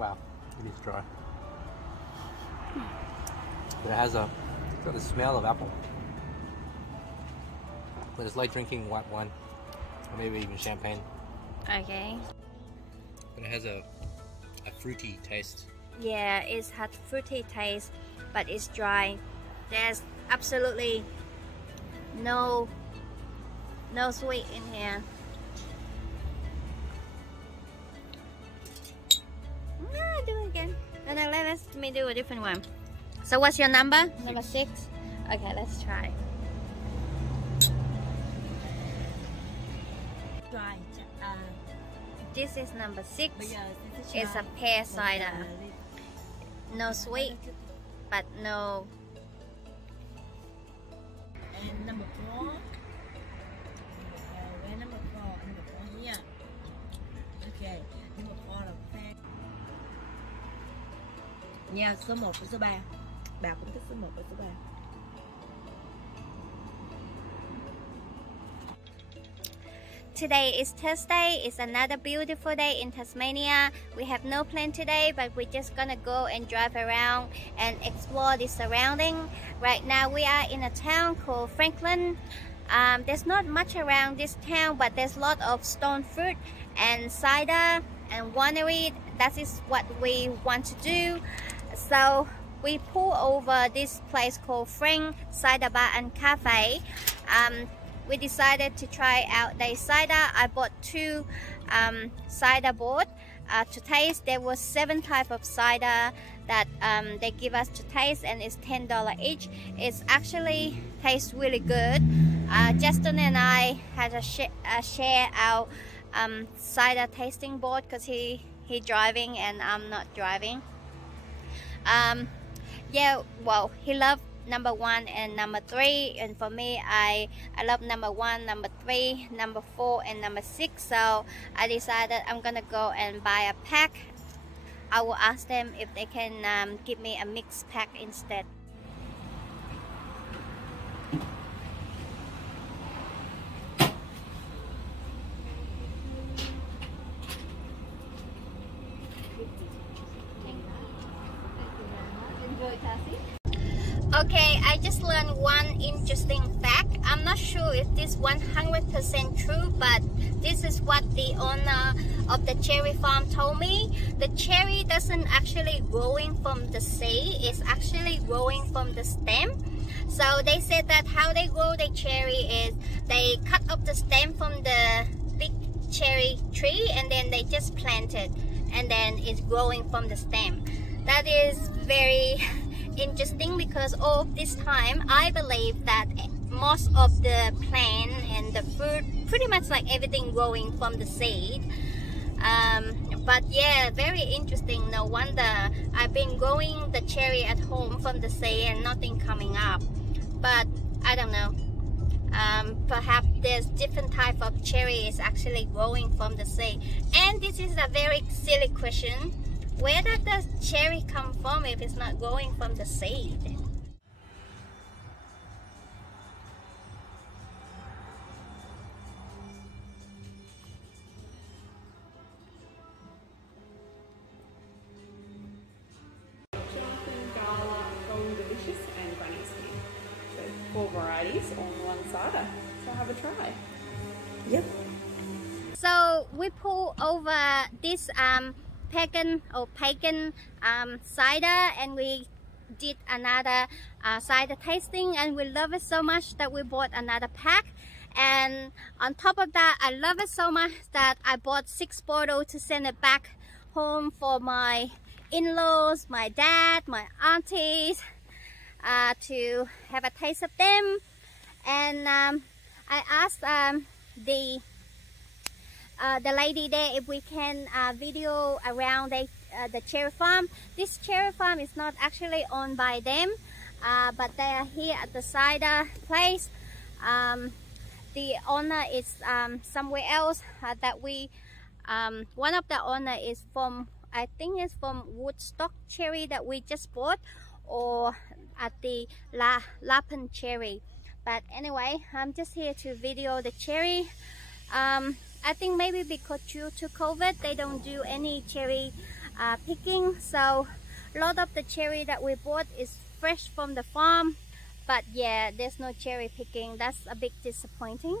Wow, it is dry. But it's got the smell of apple. But it's like drinking white wine, or maybe even champagne. Okay. But it has a fruity taste. Yeah, it has fruity taste, but it's dry. There's absolutely no sweet in here. No, do it again. No, let me do a different one. So what's your number? 6. Number 6. Okay, let's try. This is number 6. It's a pear cider. No sweet, but no. And number 4. Where number 4? Number 4 here. Okay, number 4 là pear. Nha, số 1 và số 3. Bà cũng thích số 1 và số 3. Today is Thursday. It's another beautiful day in Tasmania. We have no plan today, but we're just gonna go and drive around and explore the surrounding. Right now we are in a town called Franklin. There's not much around this town, but there's a lot of stone fruit and cider and winery. That is what we want to do. So we pull over this place called Frank Cider Bar and Cafe. We decided to try out their cider. I bought 2 cider board to taste. There was 7 types of cider that they give us to taste, and it's $10 each. It's actually tastes really good. Justin and I had a share our cider tasting board because he driving and I'm not driving. Yeah, well, he loved number 1 and number 3, and for me I love number 1, number 3, number 4 and number 6. So I decided I'm gonna go and buy a pack. I will ask them if they can give me a mixed pack instead. Okay, I just learned one interesting fact. I'm not sure if this 100% true, but this is what the owner of the cherry farm told me. The cherry doesn't actually growing from the seed, it's actually growing from the stem. So they said that how they grow the cherry is they cut off the stem from the big cherry tree and then they just plant it, and then it's growing from the stem. That is very interesting because all this time I believe that most of the plant and the fruit, pretty much like everything growing from the seed. But yeah, very interesting. No wonder I've been growing the cherry at home from the seed and nothing coming up. But I don't know, perhaps there's different type of cherry is actually growing from the seed. And this is a very silly question. Where does the cherry come from if it's not growing from the seed? Golden Delicious and Granny's Tea. So 4 varieties on one cider. So have a try. Yep. So we pull over this Pegan cider, and we did another cider tasting, and we love it so much that we bought another pack. And on top of that, I love it so much that I bought 6 bottles to send it back home for my in-laws, my dad, my aunties, to have a taste of them. And I asked the lady there if we can video around the cherry farm. This cherry farm is not actually owned by them, but they are here at the cider place. The owner is somewhere else that we one of the owner is from, I think it's from Woodstock cherry that we just bought, or at the Lapan cherry. But anyway, I'm just here to video the cherry. I think maybe because due to COVID, they don't do any cherry picking. So a lot of the cherry that we bought is fresh from the farm, but yeah, there's no cherry picking. That's a bit disappointing.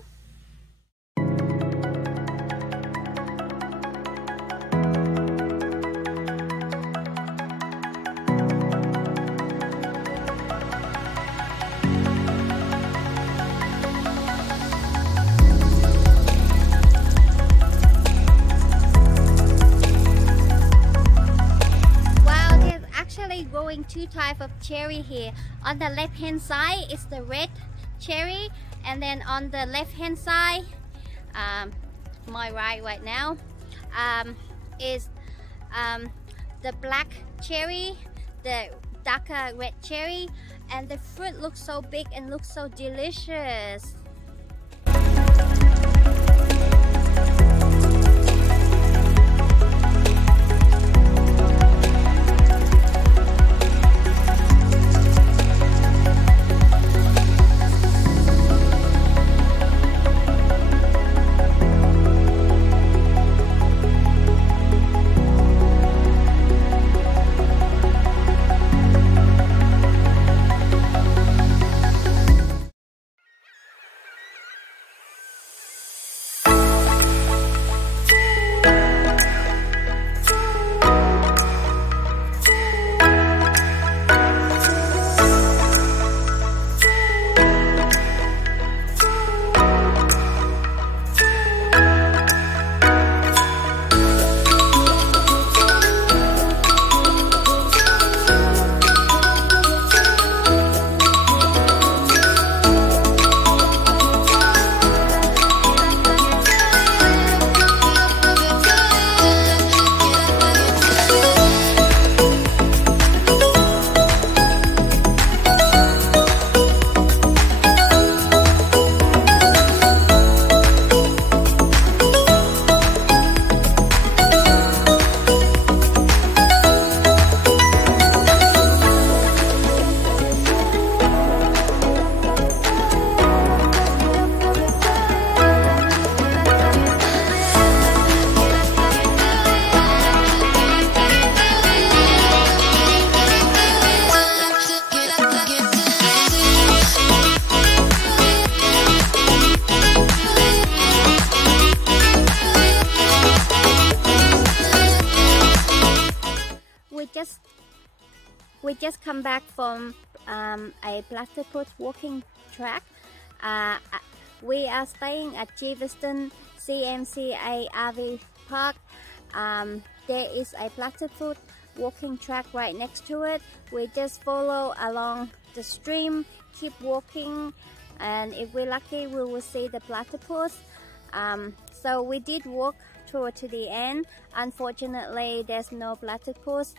Growing two types of cherry here. On the left hand side is the red cherry, and then on the left hand side, my right now, is the black cherry, the darker red cherry, and the fruit looks so big and looks so delicious. We just come back from a platypus walking track. We are staying at Jiveston CMCA RV Park. There is a platypus walking track right next to it. We just follow along the stream, keep walking, and if we're lucky we will see the platypus. So we did walk to the end. Unfortunately there's no platypus.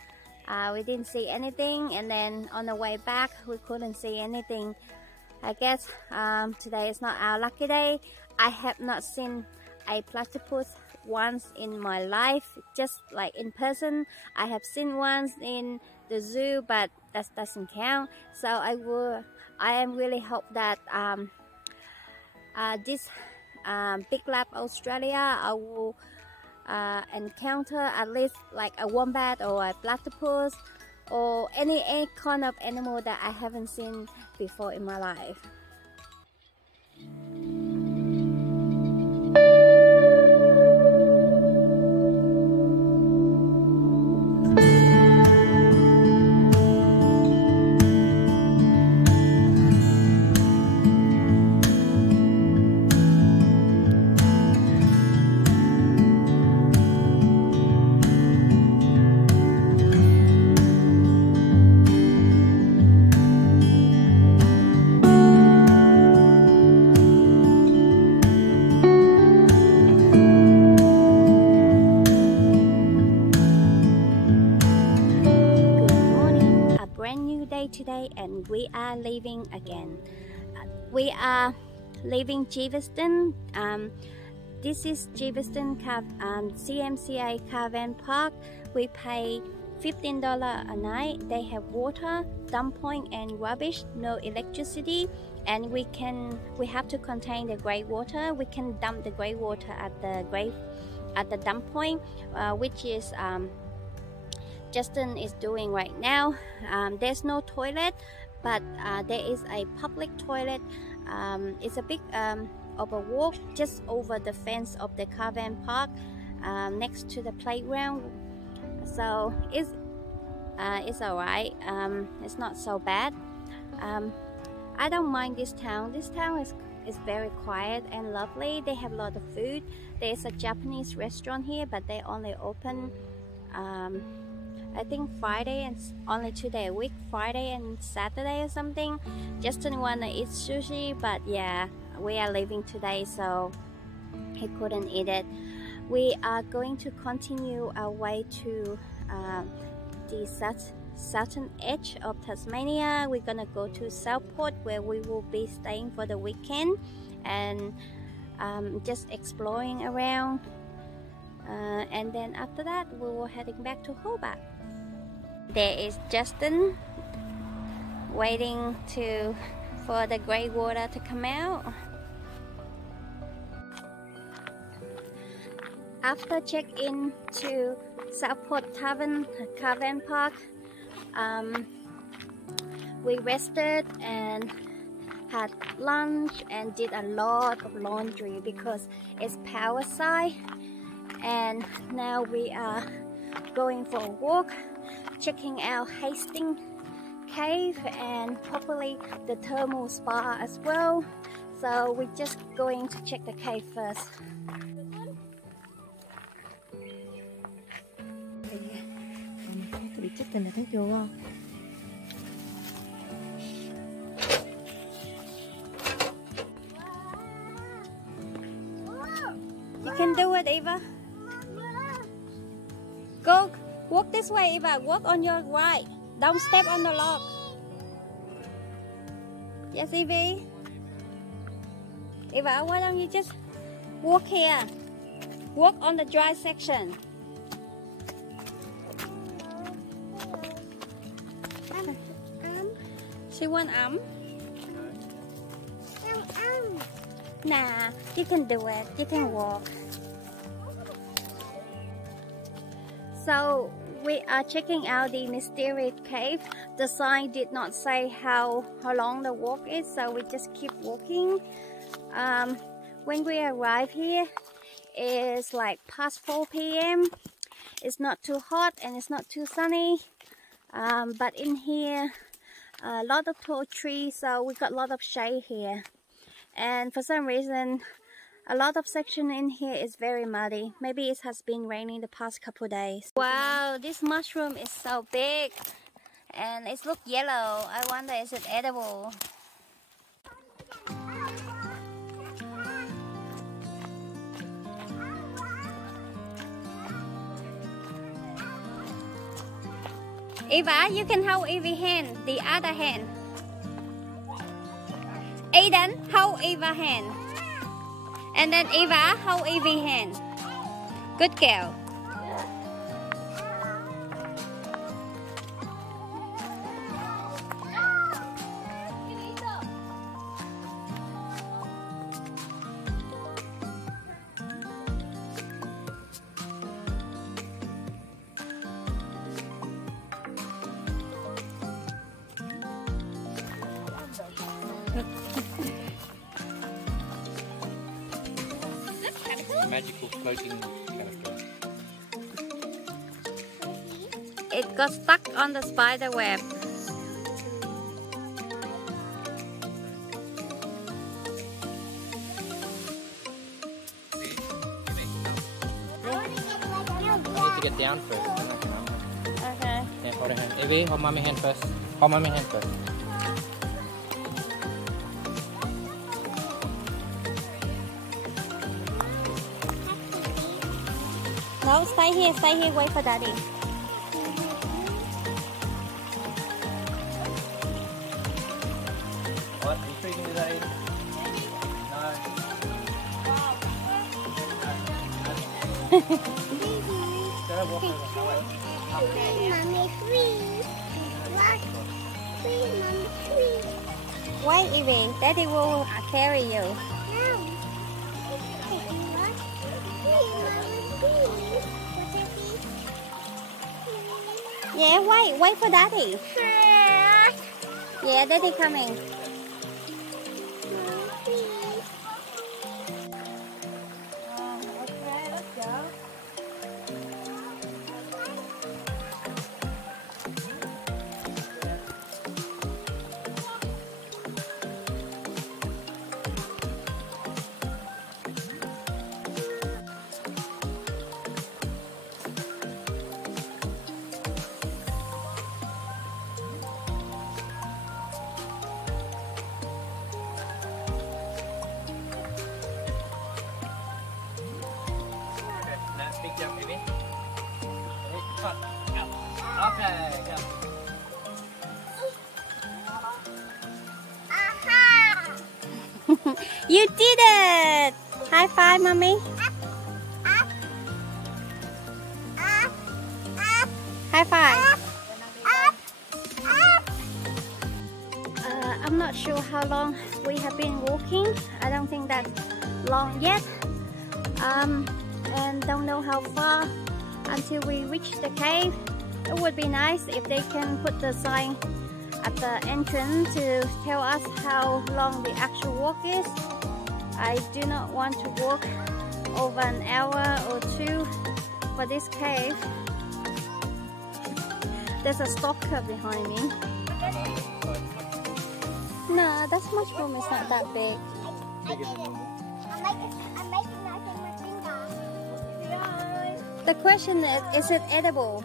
We didn't see anything, and then on the way back we couldn't see anything. I guess today is not our lucky day. I have not seen a platypus once in my life, just like in person. I have seen once in the zoo, but that doesn't count. So I am really hope that this Big Lab Australia I will encounter at least like a wombat or a platypus or any kind of animal that I haven't seen before in my life. Today, and we are leaving again. We are leaving Jiveston. This is Jiveston CMCA Caravan Park. We pay $15 a night. They have water, dump point, and rubbish. No electricity, and we have to contain the grey water. We can dump the grey water at the dump point, which is Justin is doing right now. There's no toilet, but there is a public toilet. It's a big of a walk just over the fence of the caravan park, next to the playground. So it's alright. It's not so bad. I don't mind this town. This town is very quiet and lovely. They have a lot of food. There's a Japanese restaurant here, but they only open I think Friday and only 2 days a week, Friday and Saturday or something. Justin wanna eat sushi, but yeah, we are leaving today, so he couldn't eat it. We are going to continue our way to the southern edge of Tasmania. We're gonna go to Southport, where we will be staying for the weekend and just exploring around. And then after that, we will heading back to Hobart. There is Justin waiting for the grey water to come out. After check-in to Southport Caravan Park, we rested and had lunch and did a lot of laundry because it's power side. And now we are going for a walk, checking out Hastings Cave and probably the thermal spa as well. So we're just going to check the cave first. You can do it, Eva. Go, walk this way, Eva. Walk on your right. Don't step on the log. Yes, Evie. Eva, why don't you just walk here? Walk on the dry section. She want Nah, you can do it. You can walk. So we are checking out the mysterious cave. The sign did not say how long the walk is, so we just keep walking. When we arrive here, it's like past 4 p.m. It's not too hot and it's not too sunny. But in here, a lot of tall trees, so we got a lot of shade here. And for some reason, a lot of section in here is very muddy. Maybe it has been raining the past couple days. Wow, this mushroom is so big and it looks yellow. I wonder, is it edible? Eva, you can hold Evie's hand, the other hand. Aiden, hold Eva's hand. And then Eva, hold Evie's hand. Good girl. Magical floating canister. It got stuck on the spider web. You need to get down first. Okay. Yeah, hold her hand. Evie, hold mommy hand first. Hold mommy hand first. No, stay here, wait for daddy. What? Are you sure you can do that, Evie? No. Go walk over. Mommy, please. Please, Mommy, please. Wait, Evie, daddy will carry you. Yeah, wait for daddy. Yeah, daddy coming. Okay, let's go. Big jump, baby. Cut. Okay, go. You did it! High five, mommy. High five. I'm not sure how long we have been walking. I don't think that's long yet. And don't know how far until we reach the cave. It would be nice if they can put the sign at the entrance to tell us how long the actual walk is. I do not want to walk over an hour or two for this cave. There's a stalker behind me. No, that's mushroom is not that big. Bigger than normal. The question is it edible?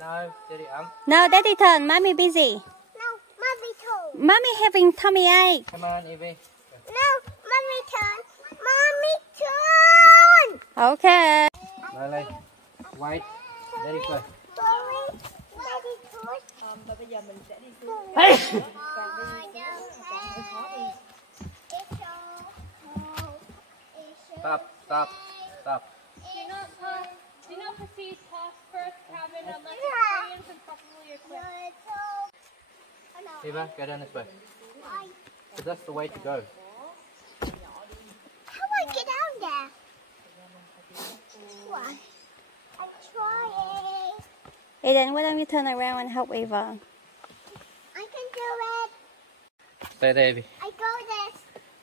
No, Daddy, No, daddy turn. Mommy busy. No, mommy turn. Mommy having tummy ache. Come on, Evie. No, mommy turn. Mommy turn. Okay. Lily, wait. Daddy go. Sorry, daddy turn. Và bây giờ mình sẽ đi xuống. Oh, no. Stop, stop, stop. Do not proceed past first cabin unless experienced and properly equipped. Eva, go down this way. Because that's the way to go. How do I get down there? What? I'm trying. Aiden, why don't you turn around and help Eva? I can do it. Stay there, Evie. I go this.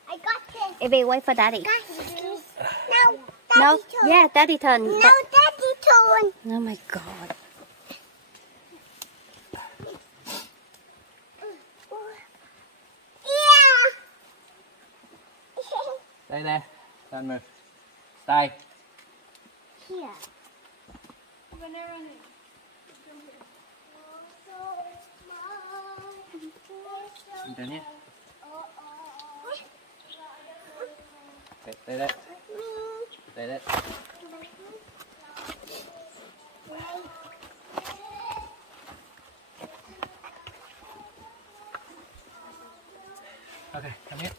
I got this. Evie, wait for daddy. Got this. No, No, daddy turn. yeah, daddy turn. No, daddy turn. Oh my god. Yeah. Stay there. Don't move. Stay. Here. You done yet? Okay, stay there. Stay there. Okay, come here.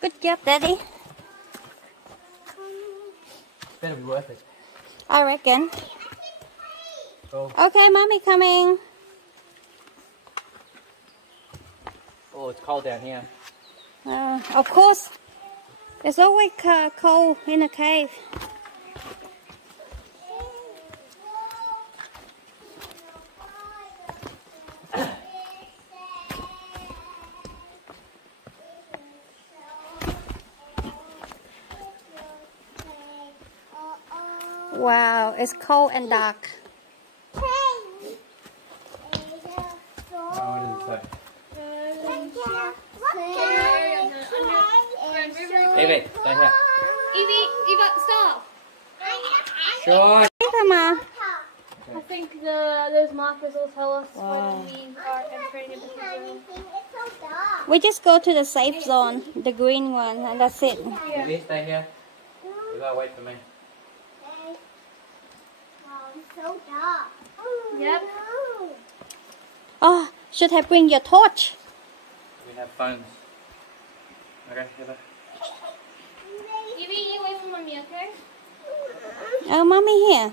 Good job, daddy. Better be worth it. I reckon. Go. Okay, mommy coming. Oh, it's cold down here. Of course. There's always cold in a cave. Wow, it's cold and dark. Oh, what does it say? Evie, stay here. Eva, stop! Sure. Hey, Mama. I think there's those markers will tell us Wow. when we are entering into the zone. It's so dark. We just go to the safe zone, the green one, and that's it. Evie, stay here. You gotta wait for me. Okay. Wow, it's so dark. Yep. No. Oh, should have bring your torch. We have phones. Okay, Eva. Evie, you wait for mommy, okay? Oh, mommy here.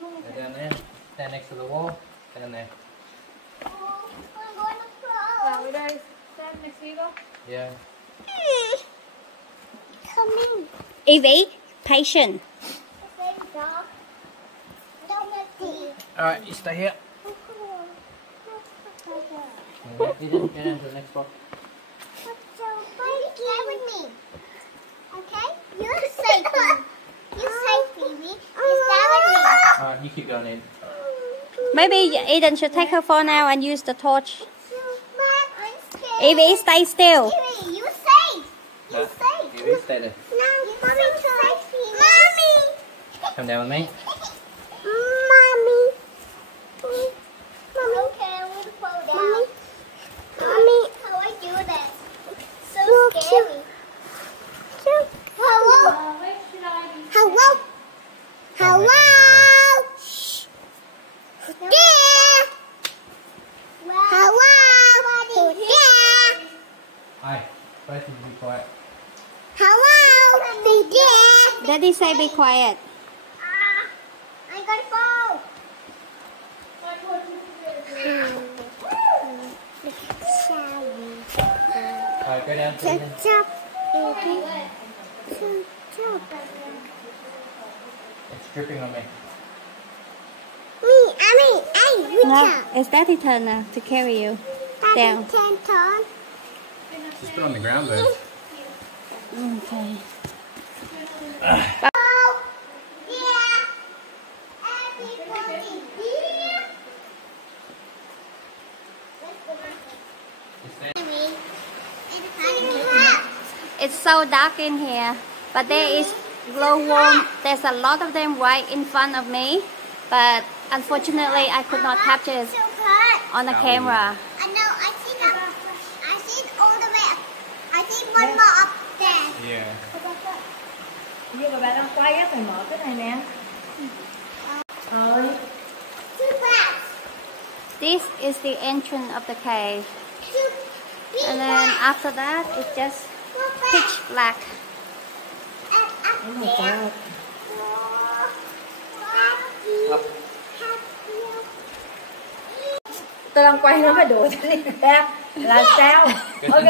Go down there. Stand next to the wall. Down there. I'm going to close. We guys stand next to Eva. Yeah. Coming. Evie, patient. It's very dark. Don't let me. Alright, you stay here. You didn't get into the next box. Stay with me. Okay? You're safe. You're safe, Phoebe. You stay with me. Alright, you keep going in. Maybe Eden should take her phone now and use the torch. I'm scared. Evie, stay still. Evie, you're safe. You're safe. Evie, stay there. No, Mommy, safe. Mommy. Come down with me. Mommy. Mommy. Okay, I'm going to fall down. Mommy. How I do that? So scary. Hello. Where should I be? Hello. Hello. Shh. Yeah. Hello. Yeah. Hi. Both of you be quiet. Hello. Yeah. Daddy say be quiet. I gotta go. Alright, go down to the It's dripping on me. No, it's Daddy's turn now to carry you down. Just put it on the ground, bird. Okay. It's so dark in here, but there is glowworm. There's a lot of them right in front of me, but unfortunately I could not capture it on the camera. I know, I see all the way up. I see one more up there. Yeah. Nhưng mà bạn đang quay á, phải mở cái này nè. Rồi. Two bats. This is the entrance of the cave, Two and then after that it's just pitch black. And up Oh my there. God. Up. Tôi đang quay nó mà đuổi cho đi ra. Là sao? Ok.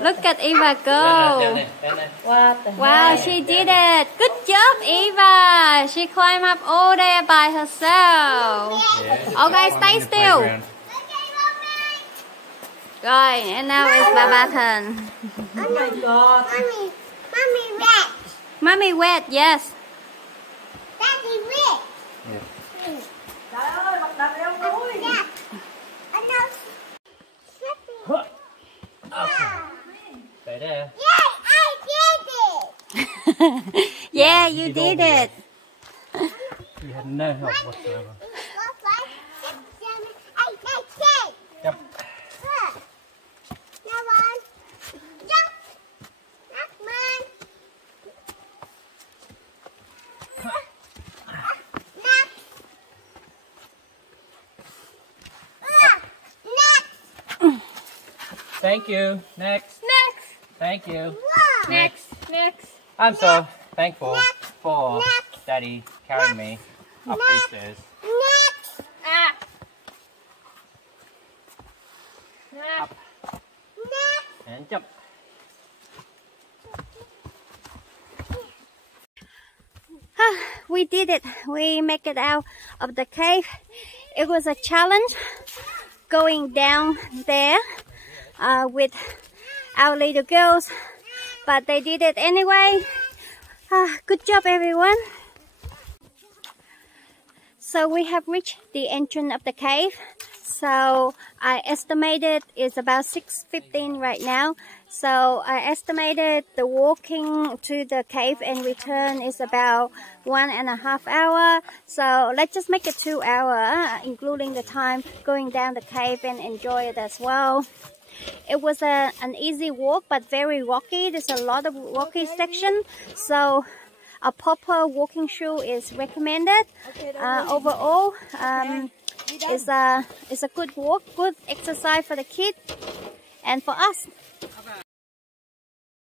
Look at Eva Down go. there. Down there. What the Wow, hell? she did it. Good job, Eva. She climbed up all there by herself. Yeah, just Okay, keep stay climbing the still. playground. Rồi, and now it's Baba turn. Oh my God. Mommy red. Mommy wet, yes. Daddy red. Yeah. Trời ơi, mặt đầm leo núi. Yeah. And now Huh. Okay. Stay there. yay, I did it. Yeah, you you did all did the it. You had no help whatsoever. 4, 5, 6, 7, 8, 9, 10. Yep. Now one. Jump. Next one. Next. Next. Thank you. Next. Next. Thank you. Whoa. Next. Next. I'm so thankful Next. for Next. Daddy carrying me up these stairs. Next. Ah. Next. Next. And jump. We did it. We make it out of the cave. It was a challenge going down there with our little girls, but they did it anyway. Good job, everyone. So we have reached the entrance of the cave. So I estimated it's about 6:15 right now. So I estimated the walking to the cave and return is about 1.5 hours. So let's just make it 2 hours, including the time going down the cave and enjoy it as well. It was an easy walk, but very rocky. There's a lot of rocky section. So a proper walking shoe is recommended. Overall, it's a good walk, good exercise for the kids and for us.